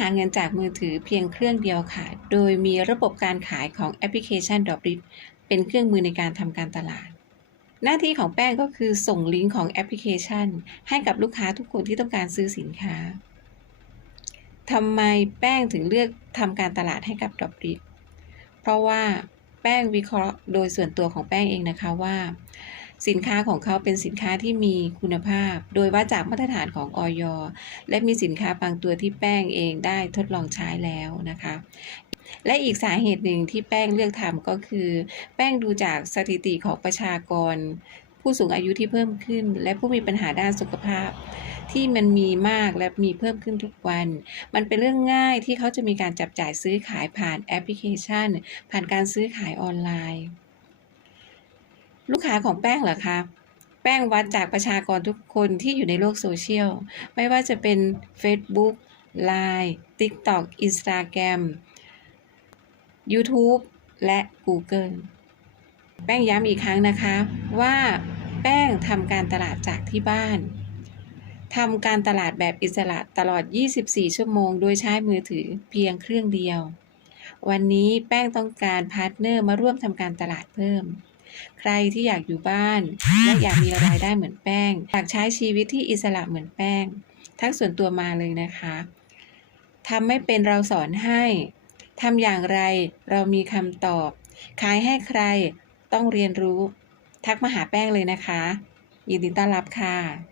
หาเงินจากมือถือเพียงเครื่องเดียวค่ะ โดยมีระบบการขายของแอปพลิเคชัน d r o p l i t เป็นเครื่องมือในการทำการตลาด หน้าที่ของแป้งก็คือส่งลิงก์ของแอปพลิเคชัน ให้กับลูกค้าทุกคนที่ต้องการซื้อสินค้าทำไมแป้งถึงเลือกทำการตลาดให้กับ d r o p l i t เพราะว่าแป้งวิเคราะห์โดยส่วนตัวของแป้งเองนะคะว่า สินค้าของเขาเป็นสินค้าที่มีคุณภาพ โดยวัดจากมาตรฐานของออยและมีสินค้าบางตัวที่แป้งเองได้ทดลองใช้แล้วนะคะ และอีกสาเหตุหนึ่งที่แป้งเลือกทำก็คือ แป้งดูจากสถิติของประชากร ผู้สูงอายุที่เพิ่มขึ้น และผู้มีปัญหาด้านสุขภาพที่มันมีมากและมีเพิ่มขึ้นทุกวัน มันเป็นเรื่องง่ายที่เขาจะมีการจับจ่ายซื้อขายผ่านแอปพลิเคชัน ผ่านการซื้อขายออนไลน์ ลูกค้าของแป้งเหรอคะแป้งวัดจากประชากรทุกคนที่อยู่ในโลกโซเชียล ไม่ว่าจะเป็น Facebook Line TikTok Instagram YouTube และ Google แป้งย้ำอีกครั้งนะคะว่าแป้งทำการตลาดจากที่บ้านทำการตลาดแบบอิสระตลอด 24 ชั่วโมง โดยใช้มือถือเพียงเครื่องเดียว วันนี้แป้งต้องการพาร์ทเนอร์มาร่วมทำการตลาดเพิ่ม ใครที่อยากอยู่บ้าน และอยากมีรายได้เหมือนแป้ง อยากใช้ชีวิตที่อิสระเหมือนแป้ง ทักส่วนตัวมาเลยนะคะทำไม่เป็นเราสอนให้ทำอย่างไรเรามีคำตอบ ขายให้ใครต้องเรียนรู้ ทักมาหาแป้งเลยนะคะ ยินดีต้อนรับค่ะ